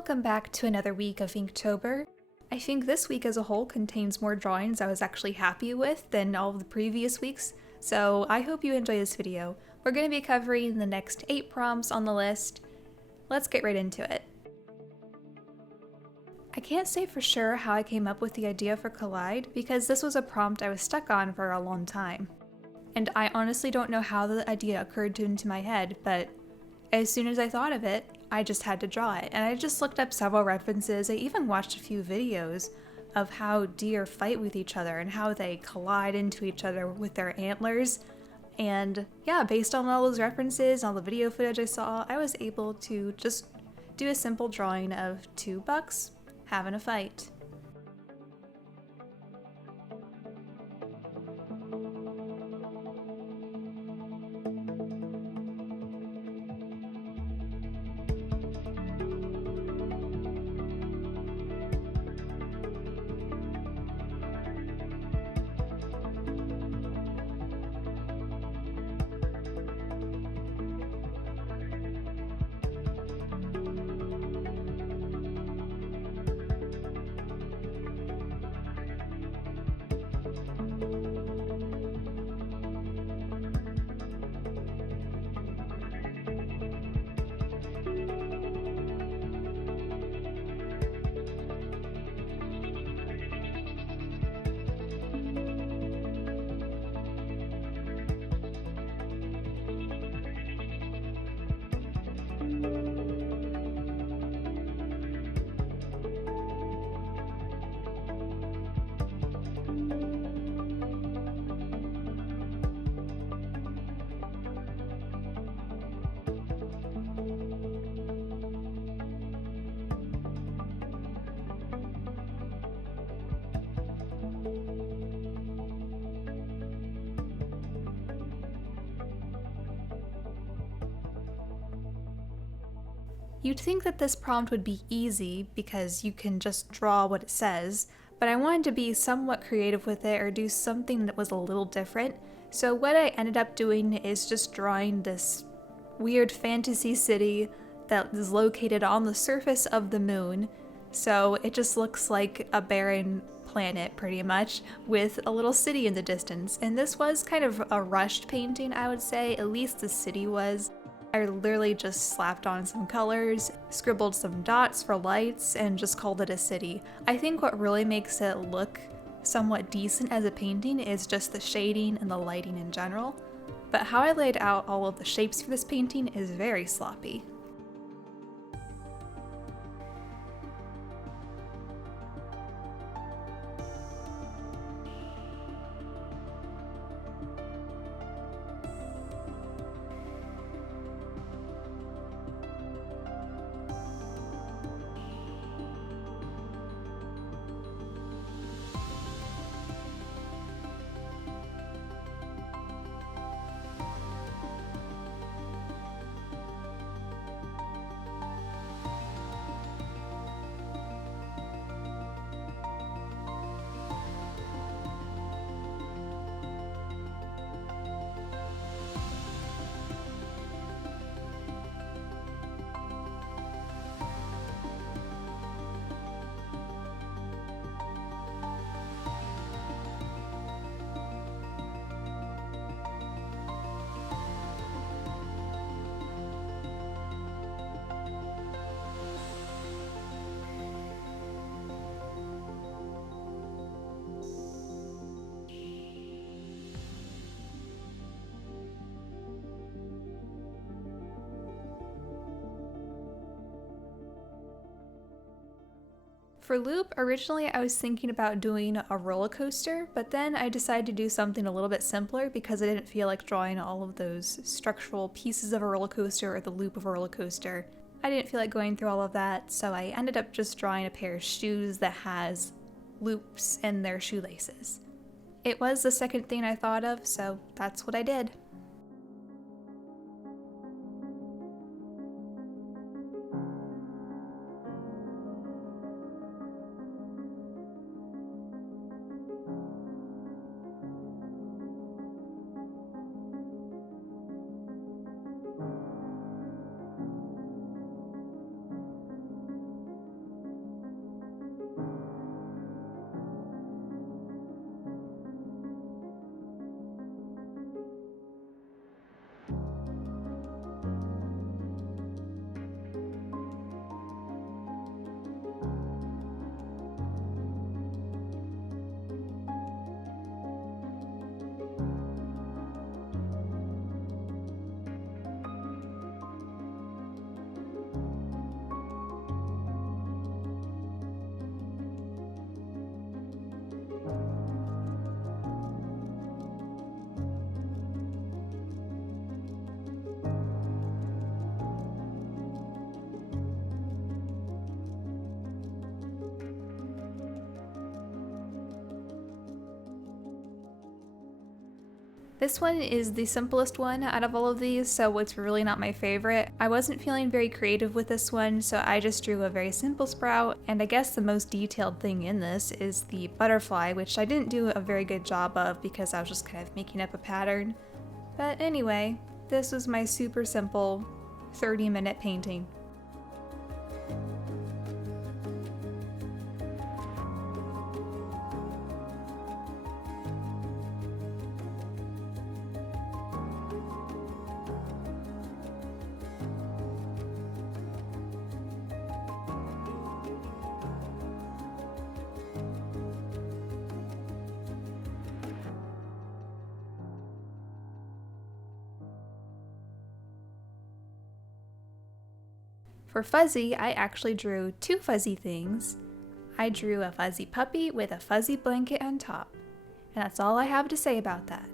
Welcome back to another week of Inktober. I think this week as a whole contains more drawings I was actually happy with than all of the previous weeks, so I hope you enjoy this video. We're going to be covering the next 8 prompts on the list. Let's get right into it. I can't say for sure how I came up with the idea for Collide because this was a prompt I was stuck on for a long time. And I honestly don't know how the idea occurred into my head, but as soon as I thought of it, I just had to draw it. And I just looked up several references. I even watched a few videos of how deer fight with each other and how they collide into each other with their antlers. And yeah, based on all those references, all the video footage I saw, I was able to just do a simple drawing of 2 bucks having a fight. You'd think that this prompt would be easy because you can just draw what it says, but I wanted to be somewhat creative with it or do something that was a little different. So what I ended up doing is just drawing this weird fantasy city that is located on the surface of the moon. So it just looks like a barren planet pretty much with a little city in the distance. And this was kind of a rushed painting, I would say, at least the city was. I literally just slapped on some colors, scribbled some dots for lights, and just called it a city. I think what really makes it look somewhat decent as a painting is just the shading and the lighting in general. But how I laid out all of the shapes for this painting is very sloppy. For Loop, originally I was thinking about doing a roller coaster, but then I decided to do something a little bit simpler because I didn't feel like drawing all of those structural pieces of a roller coaster or the loop of a roller coaster. I didn't feel like going through all of that, so I ended up just drawing a pair of shoes that has loops in their shoelaces. It was the second thing I thought of, so that's what I did. This one is the simplest one out of all of these, so it's really not my favorite. I wasn't feeling very creative with this one, so I just drew a very simple sprout, and I guess the most detailed thing in this is the butterfly, which I didn't do a very good job of because I was just kind of making up a pattern. But anyway, this was my super simple 30-minute painting. For fuzzy, I actually drew two fuzzy things. I drew a fuzzy puppy with a fuzzy blanket on top. And that's all I have to say about that.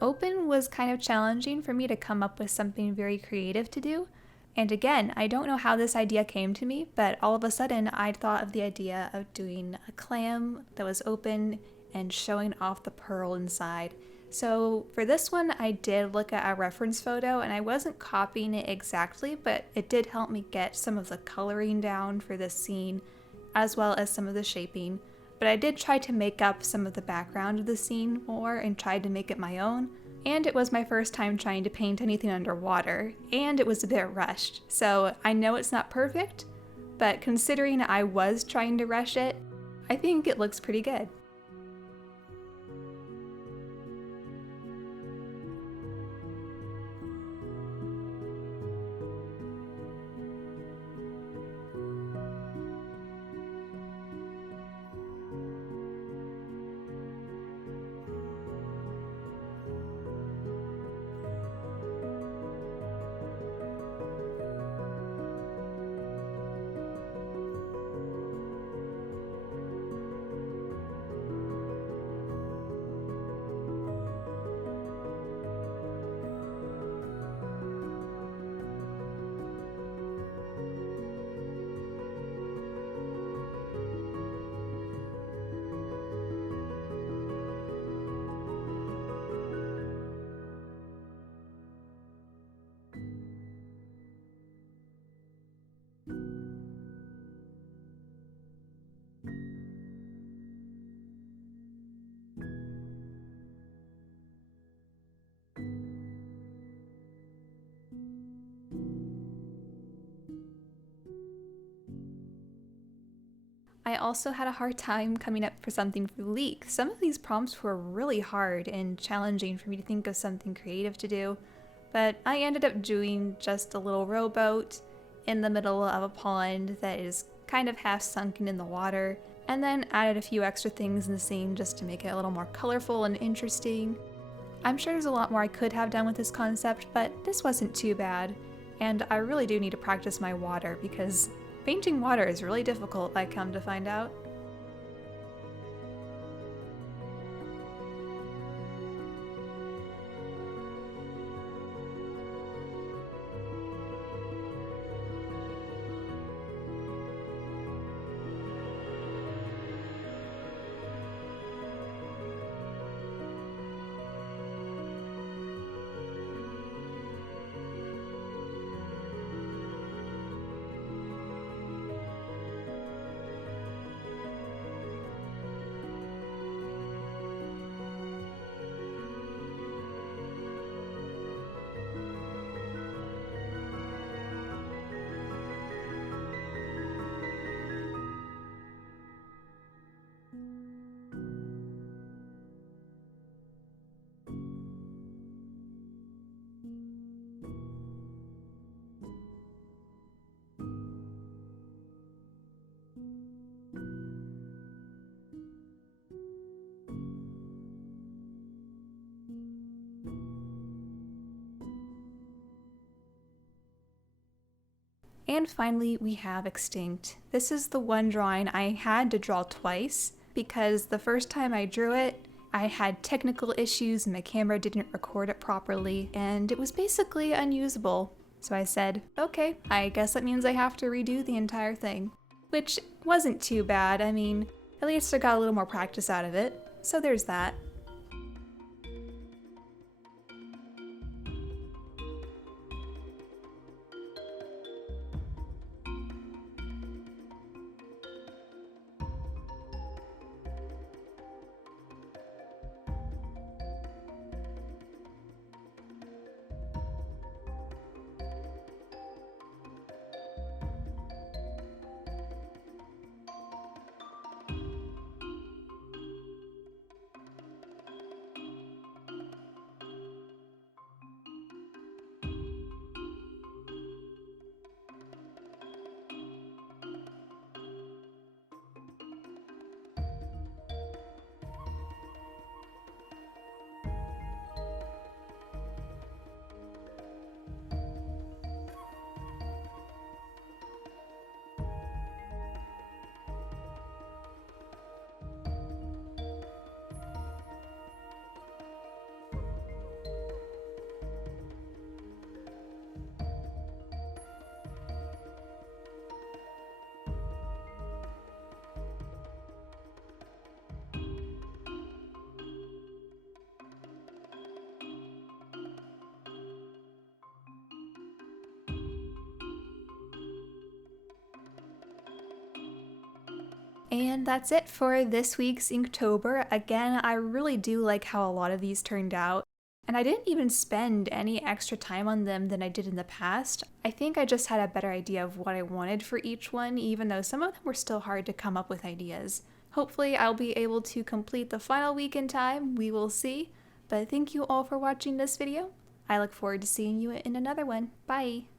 Open was kind of challenging for me to come up with something very creative to do. And again, I don't know how this idea came to me, but all of a sudden I thought of the idea of doing a clam that was open and showing off the pearl inside. So for this one, I did look at a reference photo and I wasn't copying it exactly, but it did help me get some of the coloring down for this scene, as well as some of the shaping. But I did try to make up some of the background of the scene more and tried to make it my own. And it was my first time trying to paint anything underwater, and it was a bit rushed. So I know it's not perfect, but considering I was trying to rush it, I think it looks pretty good. I also had a hard time coming up for something for the leak. Some of these prompts were really hard and challenging for me to think of something creative to do, but I ended up doing just a little rowboat in the middle of a pond that is kind of half sunken in the water, and then added a few extra things in the scene just to make it a little more colorful and interesting. I'm sure there's a lot more I could have done with this concept, but this wasn't too bad, and I really do need to practice my water because Painting water is really difficult, I come to find out. And finally, we have Extinct. This is the one drawing I had to draw twice because the first time I drew it, I had technical issues and my camera didn't record it properly, and it was basically unusable. So I said, okay, I guess that means I have to redo the entire thing. Which wasn't too bad. I mean, at least I got a little more practice out of it. So there's that. And that's it for this week's Inktober. Again, I really do like how a lot of these turned out. And I didn't even spend any extra time on them than I did in the past. I think I just had a better idea of what I wanted for each one, even though some of them were still hard to come up with ideas. Hopefully I'll be able to complete the final week in time, we will see. But thank you all for watching this video. I look forward to seeing you in another one. Bye!